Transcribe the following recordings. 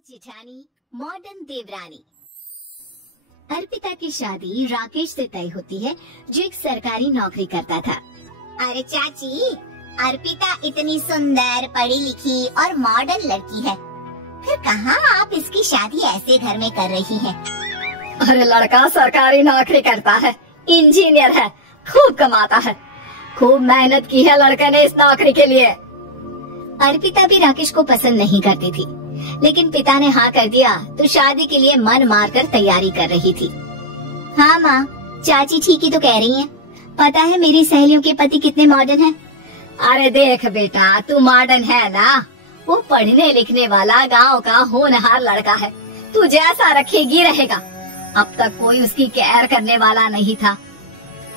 जेठानी मॉडर्न देवरानी। अर्पिता की शादी राकेश से तय होती है, जो एक सरकारी नौकरी करता था। अरे चाची, अर्पिता इतनी सुंदर, पढ़ी लिखी और मॉडर्न लड़की है, फिर कहाँ आप इसकी शादी ऐसे घर में कर रही हैं? अरे लड़का सरकारी नौकरी करता है, इंजीनियर है, खूब कमाता है, खूब मेहनत की है लड़के ने इस नौकरी के लिए। अर्पिता भी राकेश को पसंद नहीं करती थी, लेकिन पिता ने हाँ कर दिया तो शादी के लिए मन मारकर तैयारी कर रही थी। हाँ माँ, चाची ठीक ही तो कह रही हैं। पता है मेरी सहेलियों के पति कितने मॉडर्न हैं। अरे देख बेटा, तू मॉडर्न है ना, वो पढ़ने लिखने वाला गांव का होनहार लड़का है, तू जैसा रखेगी रहेगा। अब तक कोई उसकी केयर करने वाला नहीं था,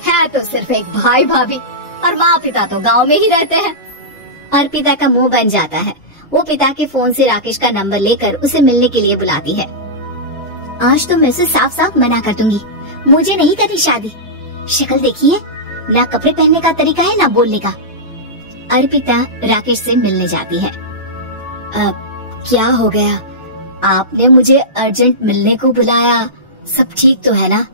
है तो सिर्फ एक भाई भाभी, और माँ पिता तो गांव में ही रहते हैं। अर्पिता का मुंह बन जाता है। वो पिता के फोन से राकेश का नंबर लेकर उसे मिलने के लिए बुलाती है। आज तो मैं उसे साफ साफ मना कर दूंगी, मुझे नहीं करनी शादी। शक्ल देखिए, ना कपड़े पहनने का तरीका है ना बोलने का। अर्पिता राकेश से मिलने जाती है। क्या हो गया? आपने मुझे अर्जेंट मिलने को बुलाया, सब ठीक तो है ना?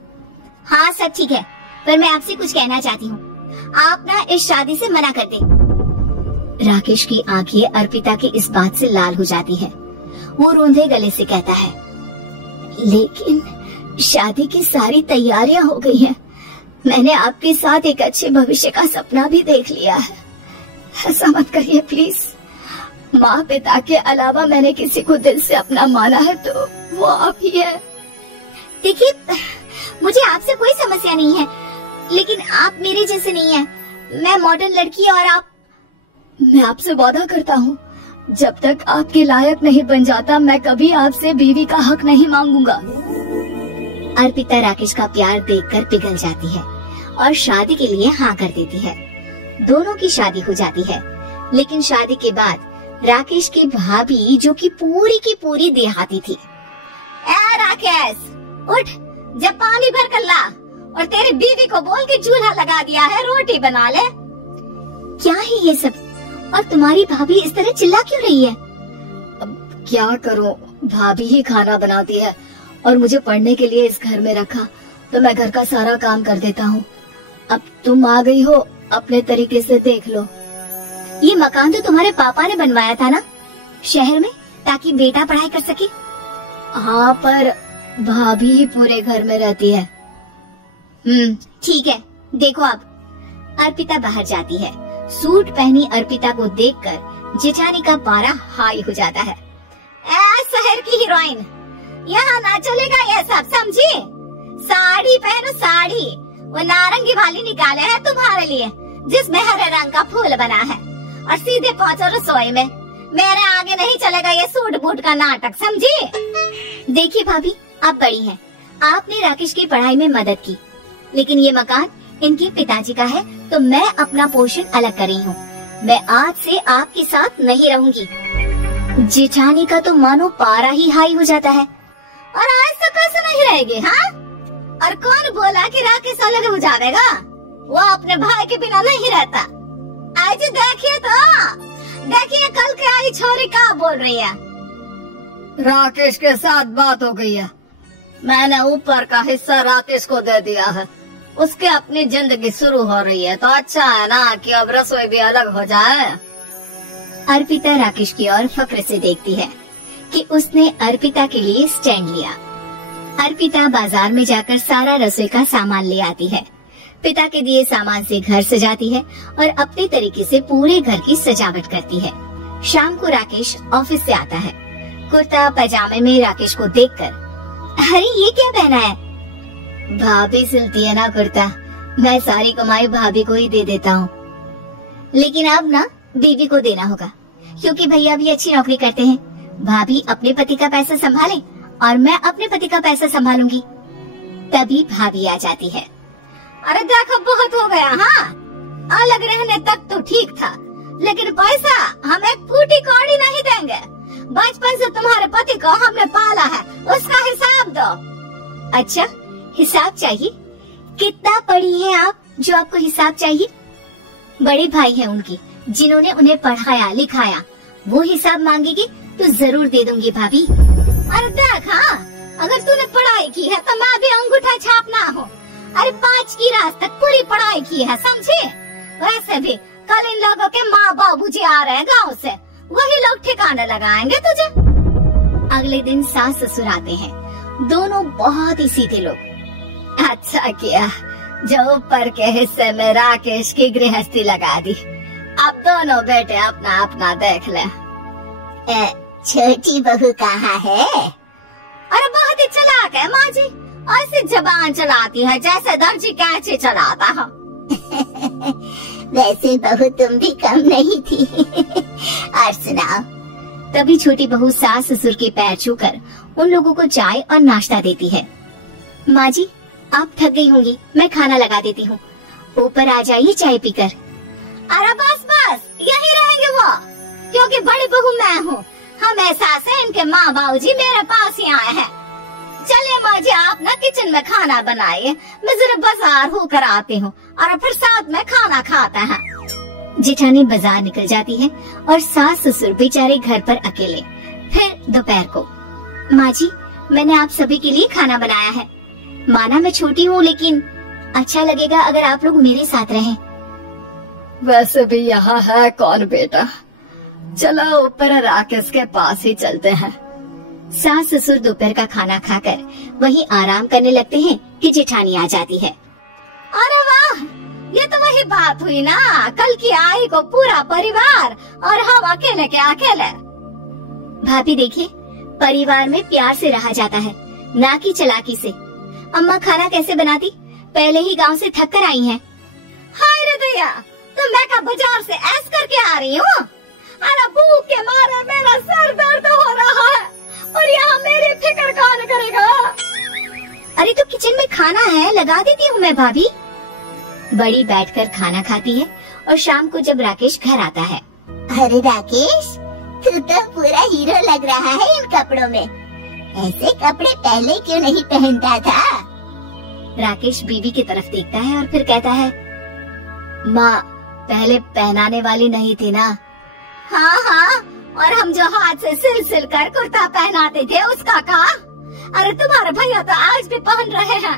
हाँ सब ठीक है, पर मैं आपसे कुछ कहना चाहती हूँ। आप ना इस शादी से मना कर दें। राकेश की आंखें अर्पिता की इस बात से लाल हो जाती है। वो रोंधे गले से कहता है, लेकिन शादी की सारी तैयारियां हो गई हैं। मैंने आपके साथ एक अच्छे भविष्य का सपना भी देख लिया है। ऐसा मत करिए प्लीज। माँ पिता के अलावा मैंने किसी को दिल से अपना माना है तो वो आप ही है। देखिए, मुझे आपसे कोई समस्या नहीं है, लेकिन आप मेरे जैसे नहीं हैं। मैं मॉडर्न लड़की और आप। मैं आपसे वादा करता हूँ, जब तक आपके लायक नहीं बन जाता मैं कभी आपसे बीवी का हक नहीं मांगूंगा। अर्पिता राकेश का प्यार देखकर पिघल जाती है और शादी के लिए हाँ कर देती है। दोनों की शादी हो जाती है, लेकिन शादी के बाद राकेश की भाभी, जो कि पूरी देहाती थी। ए राकेश, उठ, जब पानी भर कर ला और तेरी बीवी को बोल के चूल्हा लगा दिया है, रोटी बना ले। क्या है ये सब? और तुम्हारी भाभी इस तरह चिल्ला क्यों रही है? अब क्या करूं, भाभी ही खाना बनाती है और मुझे पढ़ने के लिए इस घर में रखा, तो मैं घर का सारा काम कर देता हूँ। अब तुम आ गई हो, अपने तरीके से देख लो। ये मकान तो तुम्हारे पापा ने बनवाया था ना, शहर में, ताकि बेटा पढ़ाई कर सके। हाँ, पर भाभी ही पूरे घर में रहती है। ठीक है, देखो अब। अर्पिता बाहर जाती है। सूट पहनी अर्पिता को देखकर जेठानी का पारा हाई हो जाता है। शहर की हीरोइन, यहाँ ना चलेगा ये सब, समझी? साड़ी पहनो साड़ी। वो नारंगी वाली निकाले है तुम्हारे लिए, जिसमें हरे रंग का फूल बना है, और सीधे पहुँचो रसोई में। मेरे आगे नहीं चलेगा ये सूट बूट का नाटक, समझी? देखिए भाभी, आप बड़ी हैं, आपने राकेश की पढ़ाई में मदद की, लेकिन ये मकान इनके पिताजी का है, तो मैं अपना पोर्शन अलग कर रही हूँ। मैं आज से आपके साथ नहीं रहूंगी। जेठानी का तो मानो पारा ही हाई हो जाता है। और आज तक कैसे नहीं रहेगी? हाँ, और कौन बोला कि राकेश अलग हो जाएगा? वो अपने भाई के बिना नहीं रहता। आज देखिए कल के आई छोरी क्या बोल रही है। राकेश के साथ बात हो गई है, मैंने ऊपर का हिस्सा राकेश को दे दिया है, उसके अपनी जिंदगी शुरू हो रही है, तो अच्छा है ना कि अब रसोई भी अलग हो जाए। अर्पिता राकेश की ओर फक्र से देखती है कि उसने अर्पिता के लिए स्टैंड लिया। अर्पिता बाजार में जाकर सारा रसोई का सामान ले आती है। पिता के दिए सामान से घर सजाती है और अपने तरीके से पूरे घर की सजावट करती है। शाम को राकेश ऑफिस से आता है। कुर्ता पैजामे में राकेश को देखकर, अरे ये क्या पहना है? भाभी सिलती है ना कुर्ता, मैं सारी कमाई भाभी को ही दे देता हूँ। लेकिन अब ना बीवी को देना होगा, क्योंकि भैया भी अच्छी नौकरी करते हैं। भाभी अपने पति का पैसा संभाले और मैं अपने पति का पैसा संभालूंगी। तभी भाभी आ जाती है। अरे देखो, बहुत हो गया। हाँ, अलग रहने तक तो ठीक था, लेकिन पैसा हम एक फूटी कौड़ी नहीं देंगे। बचपन से तुम्हारे पति को हमने पाला है, उसका हिसाब दो। अच्छा, हिसाब चाहिए? कितना पढ़ी हैं आप जो आपको हिसाब चाहिए? बड़े भाई हैं उनकी, जिन्होंने उन्हें पढ़ाया लिखाया, वो हिसाब मांगेगी तो जरूर दे दूंगी भाभी। अरे देख, हाँ, अगर तूने पढ़ाई की है तो मैं भी अंगूठा छापना हूँ। अरे 5 की रात तक पूरी पढ़ाई की है, समझे? वैसे भी कल इन लोगों के माँ बाबूजी आ रहे हैं गाँव से, वही लोग ठिकाने लगाएंगे तुझे। अगले दिन सास ससुर आते हैं, दोनों बहुत ही सीधे लोग। अच्छा किया जो ऊपर के हिस्से में राकेश की गृहस्थी लगा दी। अब दोनों बेटे अपना अपना देख ले। छोटी बहू कहाँ है? अरे बहुत ही चालाक है माँ जी, ऐसी जबान चलाती है जैसे दर्जी कैंची चलाता है। वैसे बहू तुम भी कम नहीं थी। और सुनाओ। तभी छोटी बहू सास ससुर के पैर छूकर उन लोगों को चाय और नाश्ता देती है। माँ जी, आप थक गई होंगी, मैं खाना लगा देती हूँ, ऊपर आ जाइए चाय पीकर। अरे बस बस, यही रहेंगे वो, क्योंकि बड़ी बहू मैं हूँ। हमेशा से इनके माँ बाबूजी मेरे पास ही आए हैं। चलिए माँ जी, आप ना किचन में खाना बनाइए, मैं जरा बाजार होकर आती हूँ और फिर साथ में खाना खाता है। जेठानी बाजार निकल जाती है और सास ससुर बेचारे घर पर अकेले। फिर दोपहर को, माँ जी, मैंने आप सभी के लिए खाना बनाया है। माना मैं छोटी हूँ, लेकिन अच्छा लगेगा अगर आप लोग मेरे साथ रहें। वैसे भी यहाँ है कौन बेटा, चलो ऊपर राकेश के पास ही चलते हैं। सास ससुर दोपहर का खाना खाकर वही आराम करने लगते हैं कि जेठानी आ जाती है। अरे वाह, ये तो वही बात हुई ना, कल की आई को पूरा परिवार और हम अकेले के अकेले। भाभी देखिए, परिवार में प्यार से रहा जाता है, ना कि चालाकी से। अम्मा खाना कैसे बनाती, पहले ही गांव से थक कर आई हैं। हाय रे दया, तो मैं का बाजार से ऐस करके आ रही हूँ। अरे भूख के मारे मेरा सर दर्द हो रहा है और यहाँ मेरी फिक्र कौन करेगा। अरे तो किचन में खाना है, लगा देती हूँ मैं भाभी। बड़ी बैठकर खाना खाती है और शाम को जब राकेश घर आता है। अरे राकेश, तू तो पूरा हीरो लग रहा है इन कपड़ों में, ऐसे कपड़े पहले क्यों नहीं पहनता था? राकेश बीवी की तरफ देखता है और फिर कहता है, माँ पहले पहनाने वाली नहीं थी ना। हाँ हाँ, और हम जो हाथ से सिल सिल कर कुर्ता पहनाते थे उसका कहा? अरे तुम्हारे भैया तो आज भी पहन रहे हैं।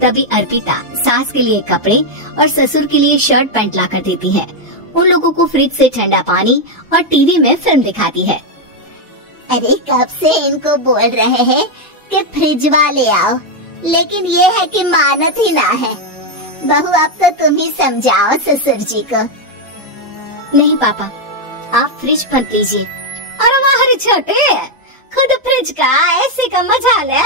तभी अर्पिता सास के लिए कपड़े और ससुर के लिए शर्ट पैंट ला कर देती है। उन लोगों को फ्रिज से ठंडा पानी और टीवी में फिल्म दिखाती है। अरे कब से इनको बोल रहे हैं कि फ्रिज वाले आओ, लेकिन ये है कि मानत ही ना है। बहू अब तो तुम ही समझाओ ससुर जी को। नहीं पापा, आप फ्रिज बंद कीजिए। अरे वाह छोटे, खुद फ्रिज का ऐसे का मजा ले,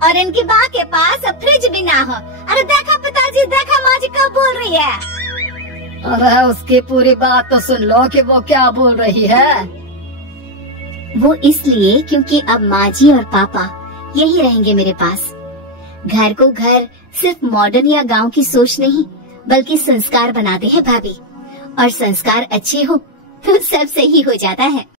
और इनकी माँ के पास फ्रिज भी ना हो। अरे देखा पिताजी, देखा माँ जी क्या बोल रही है। अरे उसकी पूरी बात तो सुन लो कि वो क्या बोल रही है। वो इसलिए क्योंकि अब माँ जी और पापा यही रहेंगे मेरे पास। घर को घर सिर्फ मॉडर्न या गांव की सोच नहीं, बल्कि संस्कार बनाते हैं भाभी, और संस्कार अच्छे हो तो सब सही हो जाता है।